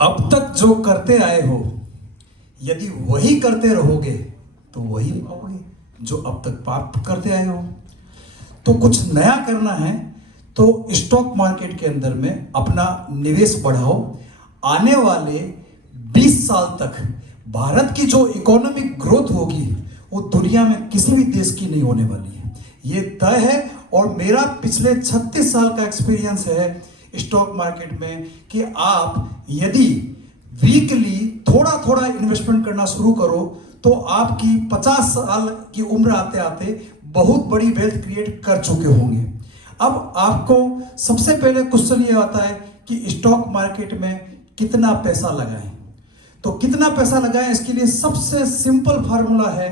अब तक जो करते आए हो, यदि वही करते रहोगे तो वही पाओगे जो अब तक पाप करते आए हो। तो कुछ नया करना है तो स्टॉक मार्केट के अंदर में अपना निवेश बढ़ाओ। आने वाले 20 साल तक भारत की जो इकोनॉमिक ग्रोथ होगी वो दुनिया में किसी भी देश की नहीं होने वाली है, ये तय है। और मेरा पिछले 36 साल का एक्सपीरियंस है स्टॉक मार्केट में कि आप यदि वीकली थोड़ा थोड़ा इन्वेस्टमेंट करना शुरू करो तो आपकी 50 साल की उम्र आते आते बहुत बड़ी वेल्थ क्रिएट कर चुके होंगे। अब आपको सबसे पहले क्वेश्चन ये आता है कि स्टॉक मार्केट में कितना पैसा लगाएं। तो कितना पैसा लगाएं, इसके लिए सबसे सिंपल फार्मूला है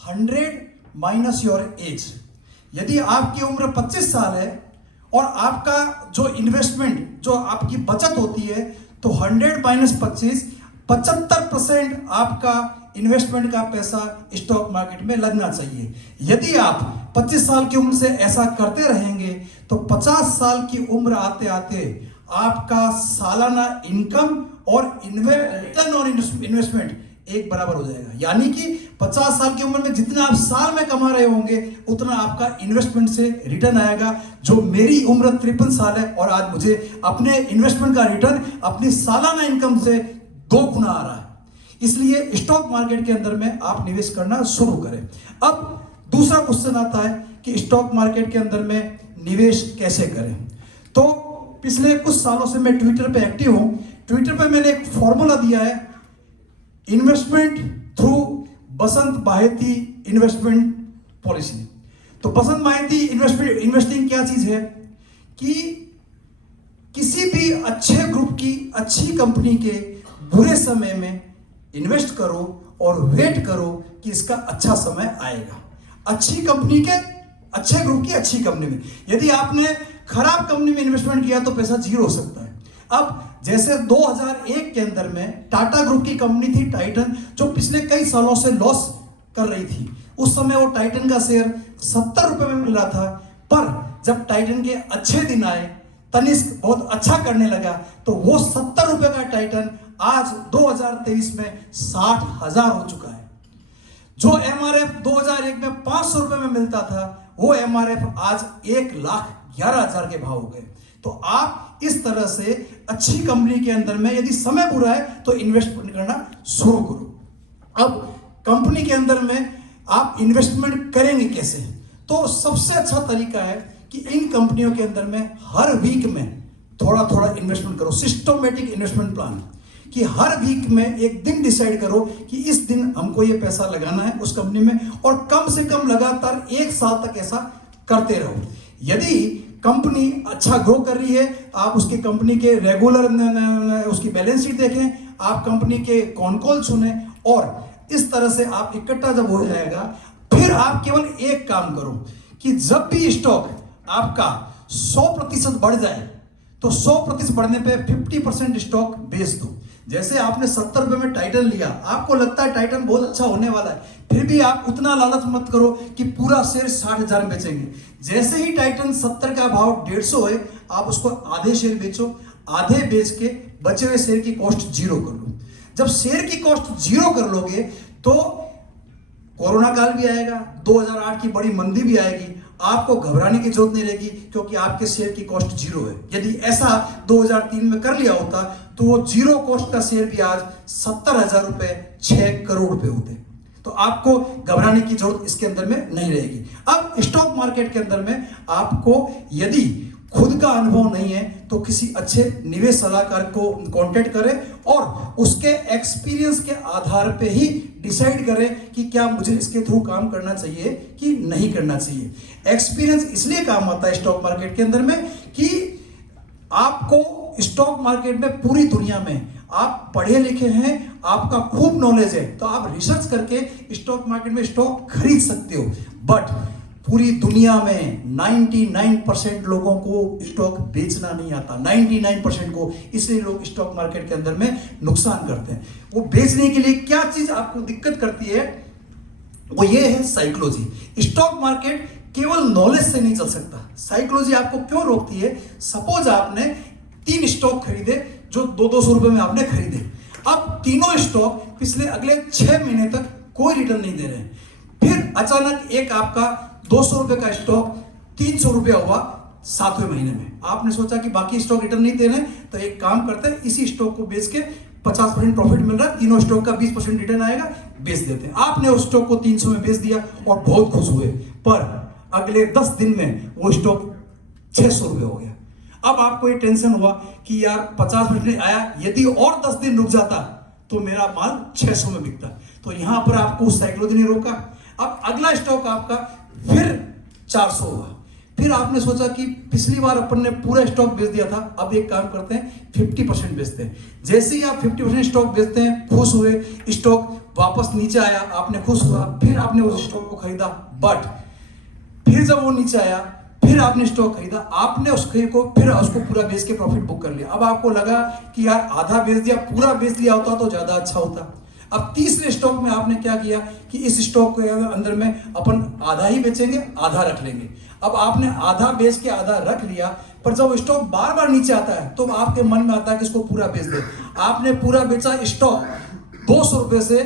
100 माइनस योर एज। यदि आपकी उम्र 25 साल है और आपका जो इन्वेस्टमेंट, जो आपकी बचत होती है, तो 100 माइनस 25, 75% आपका इन्वेस्टमेंट का पैसा स्टॉक मार्केट में लगना चाहिए। यदि आप 25 साल की उम्र से ऐसा करते रहेंगे तो 50 साल की उम्र आते आते आपका सालाना इनकम और रिटर्न ऑन इन्वेस्टमेंट एक बराबर हो जाएगा। यानी कि 50 साल की उम्र में जितना आप साल में कमा रहे होंगे उतना आपका इन्वेस्टमेंट से रिटर्न आएगा। जो मेरी उम्र 53 साल है और आज मुझे अपने इन्वेस्टमेंट का रिटर्न अपनी सालाना इनकम से 2 गुना आ रहा है। इसलिए स्टॉक मार्केट के अंदर में आप निवेश करना शुरू करें। अब दूसरा क्वेश्चन आता है कि स्टॉक मार्केट के अंदर में निवेश कैसे करें। तो पिछले कुछ सालों से मैं ट्विटर पे एक्टिव हूं। ट्विटर पे मैंने एक फॉर्मूला दिया है, इन्वेस्टमेंट थ्रू बसंत बाहेती इन्वेस्टमेंट पॉलिसी। तो बसंत बाहेती इन्वेस्टिंग क्या चीज है कि किसी भी अच्छे ग्रुप की, अच्छी कंपनी के बुरे समय में इन्वेस्ट करो और वेट करो कि इसका अच्छा समय आएगा। अच्छी कंपनी के, अच्छे ग्रुप की अच्छी कंपनी में। यदि आपने खराब कंपनी में इन्वेस्टमेंट किया तो पैसा जीरो हो सकता है। अब जैसे 2001 के अंदर में टाटा ग्रुप की कंपनी थी टाइटन, जो पिछले कई सालों से लॉस कर रही थी। उस समय वो टाइटन का शेयर 70 रुपए में मिल रहा था, पर जब टाइटन के अच्छे दिन आए, तनिष्क बहुत अच्छा करने लगा, तो वो 70 रुपए का टाइटन आज 2023 में 60,000 हो चुका है। जो एमआरएफ 2001 में 500 रुपए में मिलता था, वो एमआरएफ आज 1,11,000 के भाव हो गए। तो आप इस तरह से अच्छी कंपनी के अंदर में यदि समय बुरा है तो इन्वेस्टमेंट करना शुरू करो। अब कंपनी के अंदर में आप इन्वेस्टमेंट करेंगे कैसे? तो सबसे अच्छा तरीका है कि इन कंपनियों के अंदर में हर वीक में थोड़ा थोड़ा इन्वेस्टमेंट करो। सिस्टमेटिक इन्वेस्टमेंट प्लान कि हर वीक में एक दिन डिसाइड करो कि इस दिन हमको ये पैसा लगाना है उस कंपनी में, और कम से कम लगातार 1 साल तक ऐसा करते रहो। यदि कंपनी अच्छा ग्रो कर रही है, आप उसकी कंपनी के रेगुलर उसकी बैलेंस शीट देखें, आप कंपनी के कॉन कॉल सुने, और इस तरह से आप इकट्ठा जब हो जाएगा, फिर आप केवल एक काम करो कि जब भी स्टॉक आपका 100% बढ़ जाए तो 100% बढ़ने पे 50% स्टॉक बेच दो। जैसे आपने 70 रुपए में टाइटन लिया, आपको लगता है टाइटन बहुत अच्छा होने वाला है, फिर भी आप उतना लालच मत करो कि पूरा शेयर 60,000 में बेचेंगे। जैसे ही टाइटन 70 का भाव 150 है, आप उसको आधे शेयर बेचो, आधे बेच के बचे हुए शेयर की कॉस्ट जीरो कर लो। जब शेयर की कॉस्ट जीरो कर लोगे तो कोरोना काल भी आएगा, 2008 की बड़ी मंदी भी आएगी, आपको घबराने की जरूरत नहीं रहेगी क्योंकि आपके शेयर की कॉस्ट जीरो है। यदि ऐसा 2003 में कर लिया होता तो वो जीरो कॉस्ट का शेयर भी आज 70,000 रुपए, 6 करोड़ रुपए होते। तो आपको घबराने की जरूरत इसके अंदर में नहीं रहेगी। अब स्टॉक मार्केट के अंदर में आपको यदि खुद का अनुभव नहीं है तो किसी अच्छे निवेश सलाहकार को कांटेक्ट करें और उसके एक्सपीरियंस के आधार पे ही डिसाइड करें कि क्या मुझे इसके थ्रू काम करना चाहिए कि नहीं करना चाहिए। एक्सपीरियंस इसलिए काम आता है स्टॉक मार्केट के अंदर में कि आपको स्टॉक मार्केट में पूरी दुनिया में आप पढ़े लिखे हैं, आपका खूब नॉलेज है, तो आप रिसर्च करके स्टॉक मार्केट में स्टॉक खरीद सकते हो। बट पूरी दुनिया में 99% लोगों को स्टॉक बेचना नहीं आता, 99% को, इसलिए लोग स्टॉक मार्केट के अंदर में नुकसान करते हैं। वो बेचने के लिए क्या चीज आपको दिक्कत करती है, वो ये है साइकोलॉजी। स्टॉक मार्केट केवल नॉलेज से नहीं चल सकता, साइकोलॉजी आपको क्यों रोकती है। सपोज आपने 3 स्टॉक खरीदे जो 200 रुपए में आपने खरीदे। अब तीनों स्टॉक पिछले अगले 6 महीने तक कोई रिटर्न नहीं दे रहे हैं। फिर अचानक एक आपका 200 रुपए का स्टॉक 300 रुपया हुआ 7वें महीने में। आपने सोचा कि बाकी स्टॉक रिटर्न नहीं दे रहे, तो एक काम करते हैं, इसी स्टॉक को बेच के 50% प्रॉफिट मिल रहा है, तीनों स्टॉक का 20% रिटर्न आएगा, बेच देते हैं। आपने उस स्टॉक को 300 में बेच दिया और बहुत खुश हुए, पर अगले 10 दिन में वो स्टॉक 600 रुपये हो गया। अब आपको ये टेंशन हुआ कि यार 50% आया, यदि और 10 दिन रुक जाता तो मेरा माल 600 में बिकता। तो यहां पर आपको साइकोलॉजी ने रोका। अब अगला स्टॉक आपका फिर 400 हुआ। फिर आपने सोचा कि पिछली बार अपन ने पूरा स्टॉक बेच दिया था, अब एक काम करते हैं 50% बेचते हैं। जैसे ही आप 50% स्टॉक बेचते हैं, खुश हुए, स्टॉक वापस नीचे आया, आपने खुश हुआ, फिर आपने उस स्टॉक को खरीदा। बट फिर जब वो नीचे आया, फिर आपने स्टॉक खरीदा, आपने उसको पूरा बेच के प्रॉफिट बुक कर लिया। अब आपको लगा कि यार आधा बेच दिया, पूरा बेच लिया होता तो ज्यादा अच्छा होता। अब तीसरे स्टॉक में आपने क्या किया कि इस स्टॉक के अंदर में अपन आधा ही बेचेंगे, आधा रख लेंगे। अब आपने आधा बेच के आधा रख लिया, पर जब स्टॉक बार बार नीचे आता है तो आपके मन में आता है कि इसको पूरा बेच दे। आपने पूरा बेचा, स्टॉक 200 रुपए से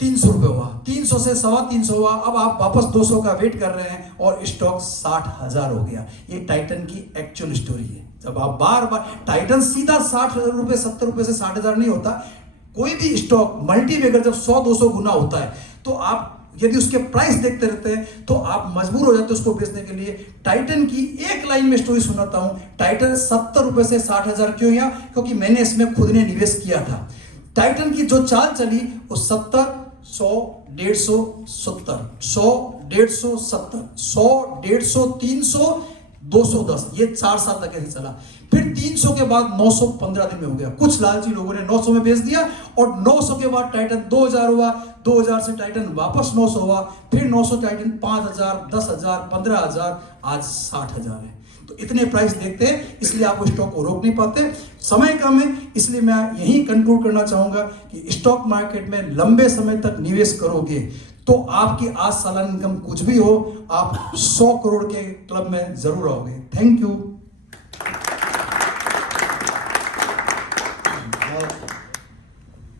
300 रुपए हुआ, 300 से 325 हुआ। अब आप वापस 200 का वेट कर रहे हैं और स्टॉक 60,000 हो गया। ये टाइटन की एक्चुअल स्टोरी है। जब आप बार बार, टाइटन सीधा 60 रुपए 70 रुपए से 60,000 नहीं होता। कोई भी स्टॉक मल्टीबैगर जब 100-200 गुना होता है, तो आप यदि उसके प्राइस देखते रहते हैं तो आप मजबूर हो जाते हैं उसको बेचने के लिए। टाइटन की एक लाइन में स्टोरी सुनाता हूं। टाइटन 70 रुपए से 60,000 क्यों हुआ? क्योंकि मैंने इसमें खुद ने निवेश किया था। टाइटन की जो चाल चली वो 70, 100, 150, 70, 100, 150, 70, 100, 150, 300, 210, ये 4 साल तक ऐसे चला। फिर 300 के बाद 900 15 दिन में हो गया। कुछ लालची लोगों ने 900 में बेच दिया और 900 के बाद टाइटन 2000 हुआ, 2000 से टाइटन वापस 900 हुआ, फिर 900 टाइटन 5000, 10,000, 15,000, आज 60,000 है। तो इतने प्राइस देखते हैं, इसलिए आप स्टॉक को रोक नहीं पाते। समय कम है, इसलिए मैं यही कंक्लूड करना चाहूंगा कि स्टॉक मार्केट में लंबे समय तक निवेश करोगे तो आपकी आज सालाना इनकम कुछ भी हो, आप 100 करोड़ के क्लब में जरूर आओगे। Thank you.